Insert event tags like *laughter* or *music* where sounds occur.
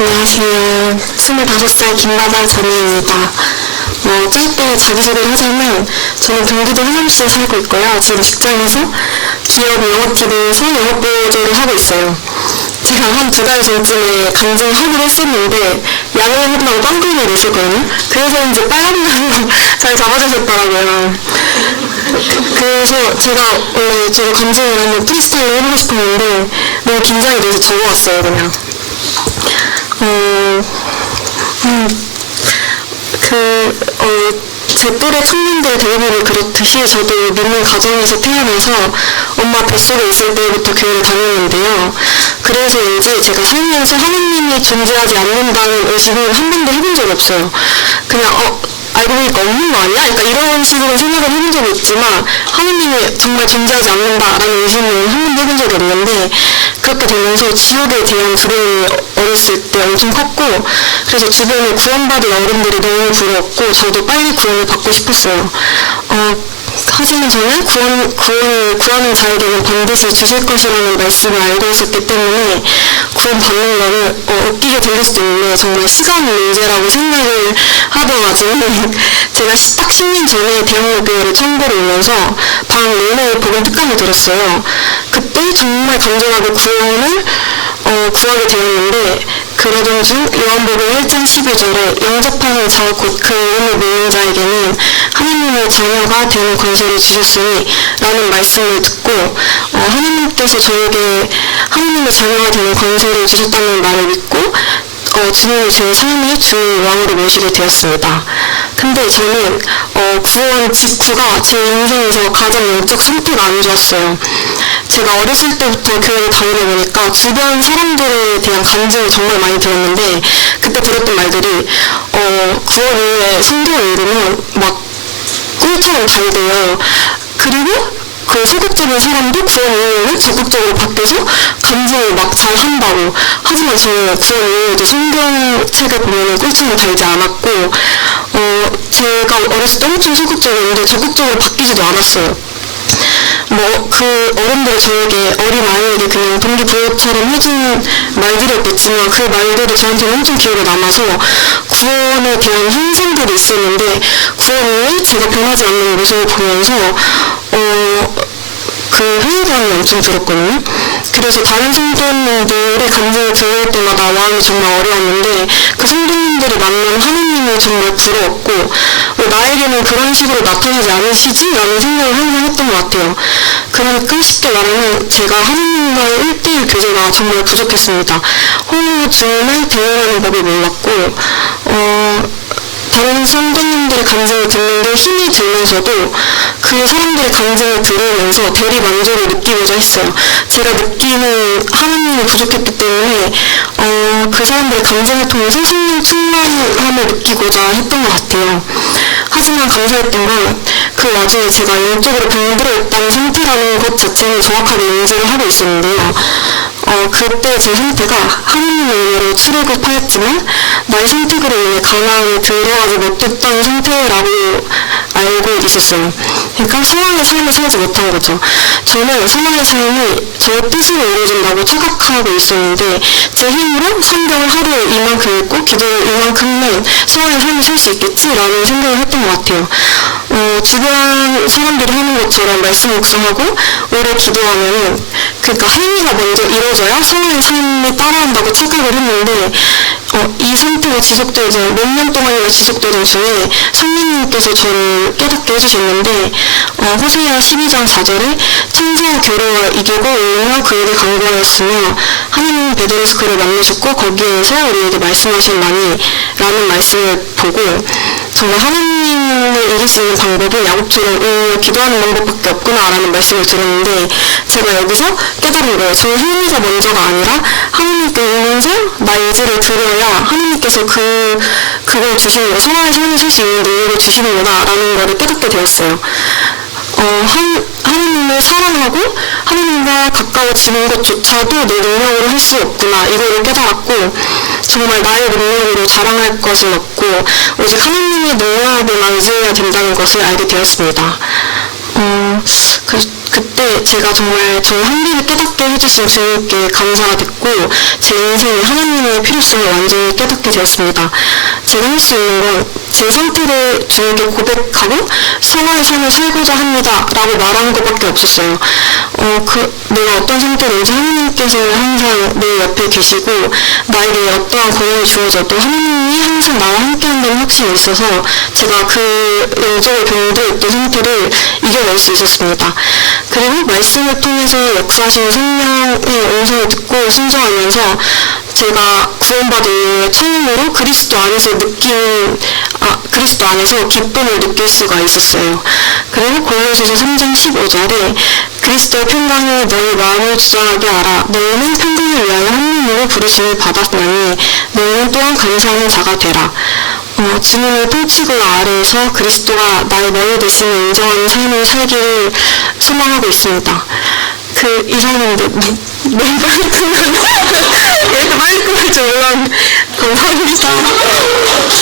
안녕하세요. 25살 김마달 전희입니다. 어, 짧게 자기소개를 하자면 저는 경기도 하남시에 살고 있고요. 지금 직장에서 기업 영어팀에서 영어보조를 하고 있어요. 제가 한 두 달 전쯤에 강제 합의를 했었는데 양을 한다고 빵꾸를 냈었거든요. 그래서 이제 빨간 거잘 *laughs* 잡아주셨더라고요. 그래서 제가 원래 좀 감정을 하면 프리스타일을 해보고 싶었는데 너무 긴장이 돼서 적어왔어요 그냥. 어, 음, 그, 어, 제 또래 청년들 대부분이 그렇듯이 저도 믿는 가정에서 태어나서 엄마 뱃속에 있을 때부터 교회를 다녔는데요. 그래서인지 제가 살면서 하나님이 존재하지 않는다는 의식을 한 번도 해본 적이 없어요. 그냥, 어, 알고 보니까 없는 거 아니야? 그러니까 이런 식으로 생각을 해본 적이 있지만 하나님이 정말 존재하지 않는다라는 의심을 한 번도 해본 적이 없는데 그렇게 되면서 지옥에 대한 두려움이 어렸을 때 엄청 컸고 그래서 주변에 구원받은 어른들이 너무 부러웠고 저도 빨리 구원을 받고 싶었어요. 어, 하지만 저는 구원, 구원을 구하는 자에게는 반드시 주실 것이라는 말씀을 알고 있었기 때문에 구원 받는 거를 어, 웃기게 들릴 수도 있는데 정말 시간 문제라고 생각을 하더라고요. *laughs* 제가 시- 딱 10년 전에 대형교회를 청구를 오면서 방 내내 복음 특강을 들었어요. 그때 정말 간절하게 구원을 어, 구하게 되었는데 그러던 중 요한복음 1장 12절에 영접하는 자 곧 그 이름을 믿는 자에게는 하나님의 자녀가 되는 권세를 주셨으니 라는 말씀을 듣고 어, 하나님께서 저에게 하나님의 자녀가 되는 권세를 주셨다는 말을 믿고 어, 주님을 제 삶의 주 왕으로 모시게 되었습니다. 근데 저는 어, 구원 직후가 제 인생에서 가장 영적 상태가 안 좋았어요. 제가 어렸을 때부터 교회를 다니다 보니까 주변 사람들에 대한 간증이 정말 많이 들었는데 그때 들었던 말들이 어, 구원 이후에 성경을 읽으면 막 꿀처럼 달대요. 그리고 그 소극적인 사람도 구원 이후에는 적극적으로 바뀌어서 간증을 막 잘 한다고. 하지만 저는 구원 이후에도 성경책을 보면 꿀처럼 달지 않았고, 어, 제가 어렸을 때 엄청 소극적이었는데 적극적으로 바뀌지도 않았어요. 뭐, 그 어른들이 저에게 어린 아이에게 그냥 동기부여처럼 해준 말들이었겠지만 그 말들이 저한테는 엄청 기억에 남아서 구원에 대한 현상들이 있었는데 구원 후에 제가 변하지 않는 모습을 보면서 어, 그 회의감이 엄청 들었거든요. 그래서 다른 성도님들의 감정을 들을 때마다 마음이 정말 어려웠는데 그 성도님들이 만난 하나님이 정말 부러웠고 왜 나에게는 그런 식으로 나타나지 않으시지? 라는 생각을 항상 했던 것 같아요. 그러니까 쉽게 말하면 제가 하나님과의 1대1 교제가 정말 부족했습니다. 호흡 중을 대응하는 법을 몰랐고 어, 다른 성도 님들의 감정을 듣는데 힘이 들면서도 그 사람들의 감정을 들으면서 대리 만족을 느끼고자 했어요. 제가 느끼는 하나님이 부족했기 때문에 어, 그 사람들의 감정을 통해서 성령 충만함을 느끼고자 했던 것 같아요. 하지만 감사했던 건 그 와중에 제가 영적으로 병들어 있다는 상태라는 것 자체는 정확하게 인지를 하고 있었는데요. 어, 그때 제 상태가 은혜로 출애굽하였지만 나의 선택으로 인해 가나안에 들어가지 못했던 상태라고 알고 있었어요. 그러니까 성황의 삶을 살지 못한 거죠. 저는 성황의 삶이 저의 뜻으로 이루어진다고 착각하고 있었는데 제 힘으로 성경을 하루에 이만큼 읽고 기도를 이만큼만 성황의 삶을 살 수 있겠지라는 생각을 했던 것 같아요. 어, 주변 사람들이 하는 것처럼 말씀 묵상하고 오래 기도하면은 그러니까 행위가 먼저 이루어져야 성화의 삶을 따라한다고 착각을 했는데 어, 이 상태가 지속되지 몇년 동안이나 지속되던 중에 성령님께서 저를 깨닫게 해주셨는데 어, 호세아 12장 4절에 천사와 교로와 이기고 오며 그에게 강구하였으며 하나님 베드로스 그를 만나셨고 거기에서 우리에게 말씀하셨나니 라는 말씀을 보고 정말 하나님을 이길 수 있는 방법은 야곱처럼 음, 기도하는 방법밖에 없구나라는 말씀을 들었는데 제가 여기서 깨달은 거예요. 저 행위가 먼저가 아니라 하나님께 오면서 나 의지를 들여야 하나님께서 그 그걸 주시는 거, 성화의 삶을 살 수 있는 능력을 주시는구나라는 거를 깨닫게 되었어요. 어, 한, 하나님을 사랑하고 하나님과 가까워지는 것조차도 내 능력으로 할 수 없구나 이거를 깨달았고 정말 나의 능력으로 자랑할 것은 없고 오직 하나님의 능력에만 의지해야 된다는 것을 알게 되었습니다. 어, 그, 그때 제가 정말 저의 한계를 깨닫게 해주신 주님께 감사가 됐고 제 인생에 하나님의 필요성을 완전히 깨닫게 되었습니다. 제가 할 수 있는 건 제 상태를 주님께 고백하고 성화의 삶을 살고자 합니다 라고 말하는 것밖에 없었어요. 어, 그, 내가 어떤 상태인지 하나님께서 항상 내 옆에 계시고 나에게 어떠한 권한이 주어져도 하나님이 항상 나와 함께 한다는 확신이 있어서 제가 그 영적의 병도 있던 상태를 이겨낼 수 있었습니다. 그리고 말씀을 통해서 역사하신 성령의 음성을 듣고 순종하면서 제가 구원받은 이후에 처음으로 그리스도 안에서 느낀 아, 그리스도 안에서 기쁨을 느낄 수가 있었어요. 그리고 골로새서 3장 15절에 그리스도의 평강이 너희 마음을 주장하게 하라. 너희는 평강을 위하여 하나님으로 부르심을 받았나니 너희는 또한 감사하는 자가 되라. 어, 주님의 통치구 아래에서 그리스도가 나의 머리 대신에 인정하는 삶을 살기를 소망하고 있습니다. 그 이상인데 끝나네. 왜 말고 저런 방법이다.